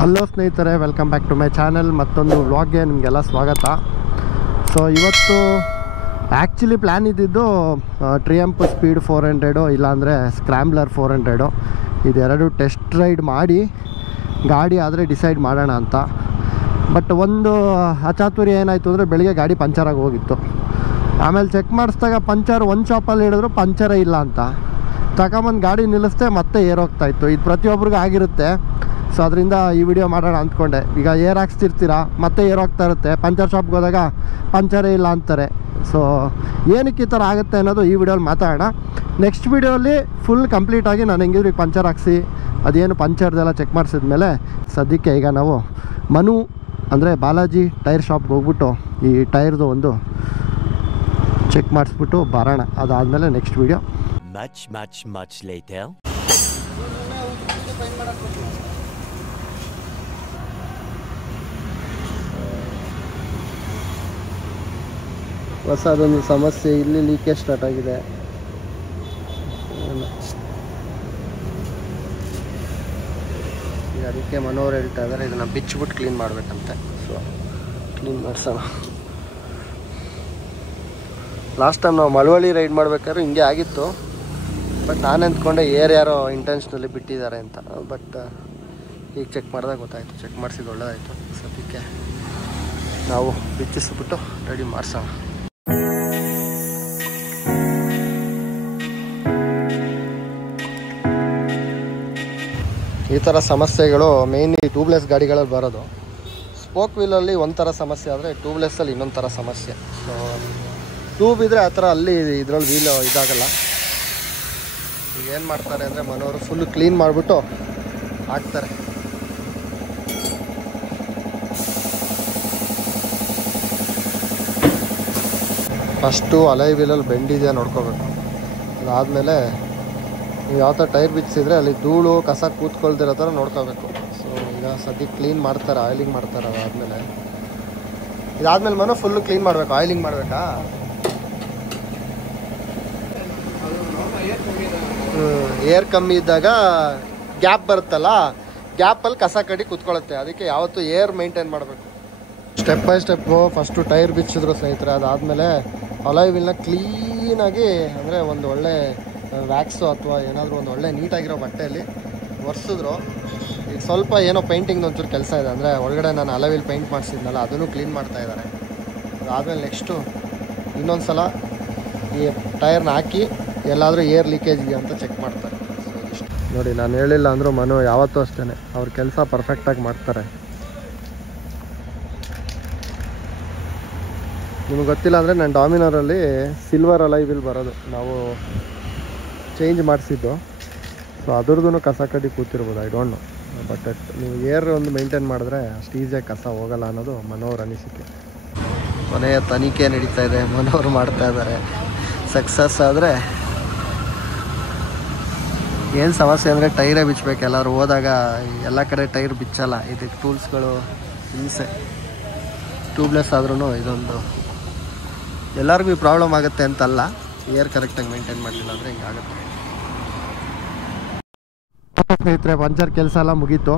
Hello ಸ್ನೇಹಿತರೆ, welcome back to my channel. ಮತ್ತೊಂದು ವ್ಲಾಗ್ಗೆ ನಿಮಗೆಲ್ಲ ಸ್ವಾಗತ. ಸೊ ಇವತ್ತು ಆ್ಯಕ್ಚುಲಿ ಪ್ಲ್ಯಾನ್ ಇದ್ದಿದ್ದು ಟ್ರಿಯಂಪ್ ಸ್ಪೀಡ್ 400 ಇಲ್ಲಾಂದರೆ ಸ್ಕ್ರ್ಯಾಂಬ್ಲರ್ 400 ಇದೆರಡು ಟೆಸ್ಟ್ ರೈಡ್ ಮಾಡಿ ಗಾಡಿ ಆದರೆ ಡಿಸೈಡ್ ಮಾಡೋಣ ಅಂತ. ಬಟ್ ಒಂದು ಅಚಾತುರ್ಯ ಏನಾಯಿತು ಅಂದರೆ ಬೆಳಿಗ್ಗೆ ಗಾಡಿ ಪಂಚರಾಗಿ ಹೋಗಿತ್ತು. ಆಮೇಲೆ ಚೆಕ್ ಮಾಡಿಸಿದಾಗ ಪಂಚರ್ ಒಂದು ಶಾಪಲ್ಲಿ ಹೇಳಿದ್ರು ಪಂಚರೇ ಇಲ್ಲ ಅಂತ. ತಗೊಂಬಂದು ಗಾಡಿ ನಿಲ್ಲಿಸ್ದೆ ಮತ್ತೆ ಏರೋಗ್ತಾಯಿತ್ತು. ಇದು ಪ್ರತಿಯೊಬ್ಬರಿಗೂ ಆಗಿರುತ್ತೆ. ಸೊ ಅದರಿಂದ ಈ ವಿಡಿಯೋ ಮಾಡೋಣ ಅಂದ್ಕೊಂಡೆ. ಈಗ ಏರ್ ಹಾಕ್ಸ್ತಿರ್ತೀರ ಮತ್ತೆ ಏರ್ ಹೋಗ್ತಾ ಇರುತ್ತೆ, ಪಂಚರ್ ಶಾಪ್ಗೆ ಹೋದಾಗ ಪಂಚರೇ ಇಲ್ಲ ಅಂತಾರೆ. ಸೊ ಏನಕ್ಕೆ ಈ ಥರ ಆಗುತ್ತೆ ಅನ್ನೋದು ಈ ವಿಡಿಯೋಲಿ ಮಾತಾಡೋಣ. ನೆಕ್ಸ್ಟ್ ವಿಡಿಯೋಲಿ ಫುಲ್ ಕಂಪ್ಲೀಟಾಗಿ ನಾನು ಹೆಂಗಿದ್ರು ಈಗ ಪಂಚರ್ ಹಾಕ್ಸಿ ಅದೇನು ಪಂಚರ್ದೆಲ್ಲ ಚೆಕ್ ಮಾಡಿಸಿದ್ಮೇಲೆ ಸದ್ಯಕ್ಕೆ ಈಗ ನಾವು ಮನು ಅಂದರೆ ಬಾಲಾಜಿ ಟೈರ್ ಶಾಪ್ಗೆ ಹೋಗ್ಬಿಟ್ಟು ಈ ಟೈರ್ದು ಒಂದು ಚೆಕ್ ಮಾಡಿಸ್ಬಿಟ್ಟು ಬರೋಣ. ಅದಾದಮೇಲೆ ನೆಕ್ಸ್ಟ್ ವಿಡಿಯೋ. Much later. ಹೊಸದೊಂದು ಸಮಸ್ಯೆ, ಇಲ್ಲಿ ಲೀಕೇಜ್ ಸ್ಟಾರ್ಟ್ ಆಗಿದೆ. ಈಗ ಅದಕ್ಕೆ ಮನೋರು ಹೇಳ್ತಾ ಇದ್ದಾರೆ ಇದನ್ನು ಬಿಚ್ಚಿಬಿಟ್ಟು ಕ್ಲೀನ್ ಮಾಡಬೇಕಂತೆ. ಸೊ ಕ್ಲೀನ್ ಮಾಡಿಸೋಣ. ಲಾಸ್ಟ್ ಟೈಮ್ ನಾವು ಮಳವಳ್ಳಿ ರೈಡ್ ಮಾಡ್ಬೇಕಾದ್ರೆ ಹಿಂಗೆ ಆಗಿತ್ತು. ಬಟ್ ನಾನು ಅಂದ್ಕೊಂಡೆ ಯಾರೋ ಇಂಟೆನ್ಷನಲ್ಲಿ ಬಿಟ್ಟಿದ್ದಾರೆ ಅಂತ. ಬಟ್ ಈಗ ಚೆಕ್ ಮಾಡಿದಾಗ ಗೊತ್ತಾಯಿತು, ಚೆಕ್ ಮಾಡಿಸಿದ್ದು ಒಳ್ಳೆದಾಯಿತು. ಸದ್ಯಕ್ಕೆ ನಾವು ಬಿಚ್ಚಿಸ್ಬಿಟ್ಟು ರೆಡಿ ಮಾಡಿಸೋಣ. ಈ ಥರ ಸಮಸ್ಯೆಗಳು ಮೇನ್ ಈ ಟ್ಯೂಬ್ಲೆಸ್ ಗಾಡಿಗಳಲ್ಲಿ ಬರೋದು. ಸ್ಪೋಕ್ ವೀಲಲ್ಲಿ ಒಂಥರ ಸಮಸ್ಯೆ ಆದರೆ ಟ್ಯೂಬ್ಲೆಸ್ಸಲ್ಲಿ ಇನ್ನೊಂದು ಥರ ಸಮಸ್ಯೆ. ಸೊ ಟ್ಯೂಬ್ ಇದ್ದರೆ ಆ ಥರ ಅಲ್ಲಿ ಇದರಲ್ಲಿ ವೀಲ್ ಇದಾಗಲ್ಲ. ಈಗ ಏನು ಮಾಡ್ತಾರೆ ಅಂದರೆ ಮನೋರು ಫುಲ್ ಕ್ಲೀನ್ ಮಾಡಿಬಿಟ್ಟು ಹಾಕ್ತಾರೆ. ಫಸ್ಟು ಅಲೈ ವೀಲಲ್ಲಿ ಬೆಂಡಿದೆಯಾ ನೋಡ್ಕೋಬೇಕು. ಅದಾದಮೇಲೆ ನೀವು ಯಾವ ಥರ ಟೈರ್ ಬಿಚ್ಚಿಸಿದ್ರೆ ಅಲ್ಲಿ ಧೂಳು ಕಸ ಕೂತ್ಕೊಳ್ದಿರೋ ಥರ ನೋಡ್ಕೋಬೇಕು. ಸೊ ಈಗ ಸದ್ಯಕ್ಕೆ ಕ್ಲೀನ್ ಮಾಡ್ತಾರೆ, ಆಯಿಲಿಂಗ್ ಮಾಡ್ತಾರೆ. ಇದಾದಮೇಲೆ ಮನೋ ಫುಲ್ಲು ಕ್ಲೀನ್ ಮಾಡಬೇಕು. ಆಯಿಲಿಂಗ್ ಮಾಡಬೇಕಾ? ಏರ್ ಕಮ್ಮಿ ಇದ್ದಾಗ ಗ್ಯಾಪ್ ಬರುತ್ತಲ್ಲ, ಗ್ಯಾಪಲ್ಲಿ ಕಸ ಕಡಿ ಕೂತ್ಕೊಳ್ಳುತ್ತೆ. ಅದಕ್ಕೆ ಯಾವತ್ತೂ ಏರ್ ಮೇಂಟೈನ್ ಮಾಡಬೇಕು. Step by step first tyre ಬಿಚ್ಚಿದ್ರು ಸ್ನೇಹಿತರೆ. ಅದಾದಮೇಲೆ ಅಲಾಯ್ ವೀಲ್ನ ಕ್ಲೀನಾಗಿ ಅಂದರೆ ಒಂದು ಒಳ್ಳೆ ವ್ಯಾಕ್ಸು ಅಥವಾ ಏನಾದರೂ ಒಂದು ಒಳ್ಳೆ ನೀಟಾಗಿರೋ ಬಟ್ಟೆಯಲ್ಲಿ ಒರೆಸಿದ್ರು. ಈಗ ಸ್ವಲ್ಪ ಏನೋ ಪೇಂಟಿಂಗ್ ಒಂಚೂರು ಕೆಲಸ ಇದೆ. ಅಂದರೆ ಒಳಗಡೆ ನಾನು ಅಲಾಯ್ ವೀಲ್ ಪೇಂಟ್ ಮಾಡಿಸಿದ್ನಲ್ಲ ಅದನ್ನು ಕ್ಲೀನ್ ಮಾಡ್ತಾಯಿದ್ದಾರೆ. ಅದಾದಮೇಲೆ ನೆಕ್ಸ್ಟು ಇನ್ನೊಂದು ಸಲ ಈ ಟೈರ್ನ ಹಾಕಿ ಎಲ್ಲಾದರೂ ಏರ್ ಲೀಕೇಜ್ ಇದೆಯಾ ಅಂತ ಚೆಕ್ ಮಾಡ್ತಾರೆ. ಸೊ ಇಷ್ಟು ನೋಡಿ, ನಾನು ಹೇಳಿಲ್ಲ ಅಂದರೂ ಮನು ಯಾವತ್ತೂ ಅಷ್ಟೇ ಅವ್ರ ಕೆಲಸ ಪರ್ಫೆಕ್ಟಾಗಿ ಮಾಡ್ತಾರೆ. ನಿಮ್ಗೆ ಗೊತ್ತಿಲ್ಲ ಅಂದರೆ ನಾನು ಡಾಮಿನೋರಲ್ಲಿ ಸಿಲ್ವರ್ ಅಲಾಯ್ ವೀಲ್ ಬರೋದು ನಾವು ಚೇಂಜ್ ಮಾಡಿಸಿದ್ದು. ಸೊ ಅದ್ರದ್ದು ಕಸ ಕಡಿ ಕೂತಿರ್ಬೋದು, ಐ ಡೋಂಟ್ ನೋ. ಬಟ್ ನೀವು ಏರ್ ಒಂದು ಮೇಂಟೈನ್ ಮಾಡಿದ್ರೆ ಅಷ್ಟು ಈಸಿಯಾಗಿ ಕಸ ಹೋಗಲ್ಲ ಅನ್ನೋದು ಮನೋವ್ರ ಅನಿಸಿಕೆ. ಕೊನೆಯ ತನಿಖೆ ನಡೀತಾ ಇದೆ, ಮನೋರು ಮಾಡ್ತಾ ಇದ್ದಾರೆ. ಸಕ್ಸಸ್ ಆದರೆ ಏನು ಸಮಸ್ಯೆ ಅಂದರೆ ಟೈರೇ ಬಿಚ್ಚಬೇಕು. ಎಲ್ಲರೂ ಹೋದಾಗ ಎಲ್ಲ ಕಡೆ ಟೈರ್ ಬಿಚ್ಚಲ್ಲ. ಇದಕ್ಕೆ ಟೂಲ್ಸ್ಗಳು ಹಿಂಸೆ. ಟ್ಯೂಬ್ಲೆಸ್ ಆದ್ರೂ ಇದೊಂದು ಎಲ್ಲರಿಗೂ ಈ ಪ್ರಾಬ್ಲಮ್ ಆಗುತ್ತೆ ಅಂತಲ್ಲ, ಏರ್ ಕರೆಕ್ಟಾಗಿ ಮೇಂಟೈನ್ ಮಾಡಲಿಲ್ಲ ಅಂದರೆ ಹಿಂಗಾಗುತ್ತೆ. ಸ್ನೇಹಿತರೆ, ಪಂಚರ್ ಕೆಲಸ ಎಲ್ಲ ಮುಗೀತು.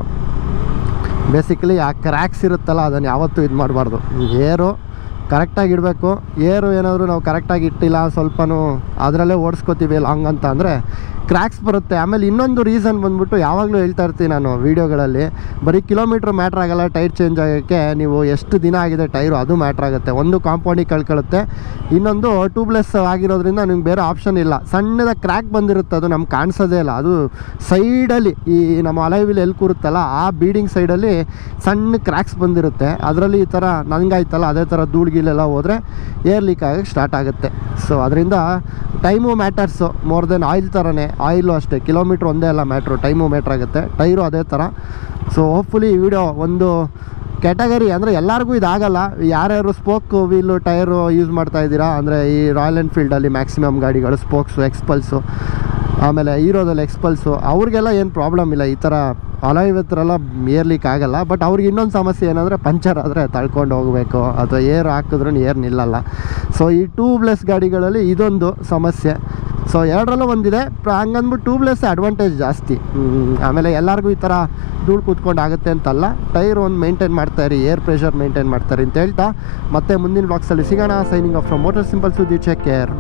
ಬೇಸಿಕಲಿ ಆ ಕ್ರ್ಯಾಕ್ಸ್ ಇರುತ್ತಲ್ಲ ಅದನ್ನು ಯಾವತ್ತೂ ಇದು ಮಾಡಬಾರ್ದು. ಏರು ಕರೆಕ್ಟಾಗಿ ಇಡಬೇಕು. ಏರು ಏನಾದರೂ ನಾವು ಕರೆಕ್ಟಾಗಿ ಇಟ್ಟಿಲ್ಲ, ಸ್ವಲ್ಪನೂ ಅದರಲ್ಲೇ ಓಡಿಸ್ಕೋತೀವಿ ಲಾಂಗ್ ಅಂತ ಅಂದರೆ ಕ್ರ್ಯಾಕ್ಸ್ ಬರುತ್ತೆ. ಆಮೇಲೆ ಇನ್ನೊಂದು ರೀಸನ್ ಬಂದ್ಬಿಟ್ಟು ಯಾವಾಗಲೂ ಹೇಳ್ತಾ ಇರ್ತೀನಿ ನಾನು ವೀಡಿಯೋಗಳಲ್ಲಿ, ಬರೀ ಕಿಲೋಮೀಟ್ರ್ ಮ್ಯಾಟ್ರ್ ಆಗೋಲ್ಲ ಟೈರ್ ಚೇಂಜ್ ಆಗೋಕ್ಕೆ. ನೀವು ಎಷ್ಟು ದಿನ ಆಗಿದೆ ಟೈರು ಅದು ಮ್ಯಾಟ್ರ್ ಆಗುತ್ತೆ. ಒಂದು ಕಾಂಪೌಂಡಿಗೆ ಕಳ್ಕೊಳ್ಳುತ್ತೆ, ಇನ್ನೊಂದು ಟ್ಯೂಬ್ಲೆಸ್ ಆಗಿರೋದ್ರಿಂದ ನಿಮ್ಗೆ ಬೇರೆ ಆಪ್ಷನ್ ಇಲ್ಲ. ಸಣ್ಣದಾಗಿ ಕ್ರ್ಯಾಕ್ ಬಂದಿರುತ್ತೆ, ಅದು ನಮ್ಗೆ ಕಾಣಿಸೋದೇ ಇಲ್ಲ. ಅದು ಸೈಡಲ್ಲಿ ಈ ನಮ್ಮ ಅಲಾಯ್ ವೀಲ್ ಎಲ್ಲಿ ಕೂರುತ್ತಲ್ಲ ಆ ಬೀಡಿಂಗ್ ಸೈಡಲ್ಲಿ ಸಣ್ಣ ಕ್ರ್ಯಾಕ್ಸ್ ಬಂದಿರುತ್ತೆ. ಅದರಲ್ಲಿ ಈ ಥರ ನನಗಾಯ್ತಲ್ಲ ಅದೇ ಥರ ಧೂಳುಗಿಲೆಲ್ಲ ಹೋದರೆ ಏರ್ ಲೀಕ್ ಆಗೋಕ್ಕೆ ಸ್ಟಾರ್ಟ್ ಆಗುತ್ತೆ. ಸೊ ಅದರಿಂದ time matters more than oil ಥರನೇ. ಆಯಿಲು ಅಷ್ಟೇ, ಕಿಲೋಮೀಟ್ರ್ ಒಂದೇ ಅಲ್ಲ ಮ್ಯಾಟ್ರು, ಟೈಮು ಮ್ಯಾಟ್ರ್ ಆಗುತ್ತೆ. ಟೈರು ಅದೇ ಥರ. ಸೊ ಹೋಪ್ಫುಲಿ ಈ ವಿಡಿಯೋ ಒಂದು ಕ್ಯಾಟಗರಿ ಅಂದರೆ ಎಲ್ಲರಿಗೂ ಇದಾಗಲ್ಲ. ಯಾರ್ಯಾರು ಸ್ಪೋಕ್ ವೀಲು ಟೈರು ಯೂಸ್ ಮಾಡ್ತಾ ಇದ್ದೀರಾ ಅಂದರೆ ಈ ರಾಯಲ್ ಎನ್ಫೀಲ್ಡಲ್ಲಿ ಮ್ಯಾಕ್ಸಿಮಮ್ ಗಾಡಿಗಳು ಸ್ಪೋಕ್ಸು, ಎಕ್ಸ್ಪಲ್ಸು, ಆಮೇಲೆ ಹೀರೋದಲ್ಲಿ ಎಕ್ಸ್ಪಲ್ಸು, ಅವ್ರಿಗೆಲ್ಲ ಏನು ಪ್ರಾಬ್ಲಮ್ ಇಲ್ಲ. ಈ ಥರ ಅಲಾಯ್ ಹತ್ರಲ್ಲ ಏರ್ ಲೀಕ್ ಆಗಲ್ಲ. ಬಟ್ ಅವ್ರಿಗೆ ಇನ್ನೊಂದು ಸಮಸ್ಯೆ ಏನಂದರೆ ಪಂಚರ್ ಆದರೆ ತಳ್ಕೊಂಡು ಹೋಗಬೇಕು ಅಥವಾ ಏರ್ ಹಾಕಿದ್ರೂ ಏರ್ ನಿಲ್ಲಲ್ಲ. ಸೊ ಈ ಟ್ಯೂಬ್ಲೆಸ್ ಗಾಡಿಗಳಲ್ಲಿ ಇದೊಂದು ಸಮಸ್ಯೆ. ಸೊ ಎರಡರಲ್ಲೂ ಒಂದಿದೆ. ಹಂಗಂದ್ಬಿಟ್ಟು ಟ್ಯೂಬ್ಲೆಸ್ ಅಡ್ವಾಂಟೇಜ್ ಜಾಸ್ತಿ. ಆಮೇಲೆ ಎಲ್ಲರಿಗೂ ಈ ಥರ ಧೂಳು ಕೂತ್ಕೊಂಡು ಆಗುತ್ತೆ ಅಂತಲ್ಲ, ಟೈರ್ ಒಂದು ಮೇಂಟೈನ್ ಮಾಡ್ತಾಯಿರಿ, ಏರ್ ಪ್ರೆಷರ್ ಮೇಂಟೈನ್ ಮಾಡ್ತಾರೆ ಅಂತ ಹೇಳ್ತಾ ಮತ್ತೆ ಮುಂದಿನ ಬ್ಲಾಗ್ಸಲ್ಲಿ ಸಿಗೋಣ. Signing off from motor simple ಸುದ್ದಿ. Take care.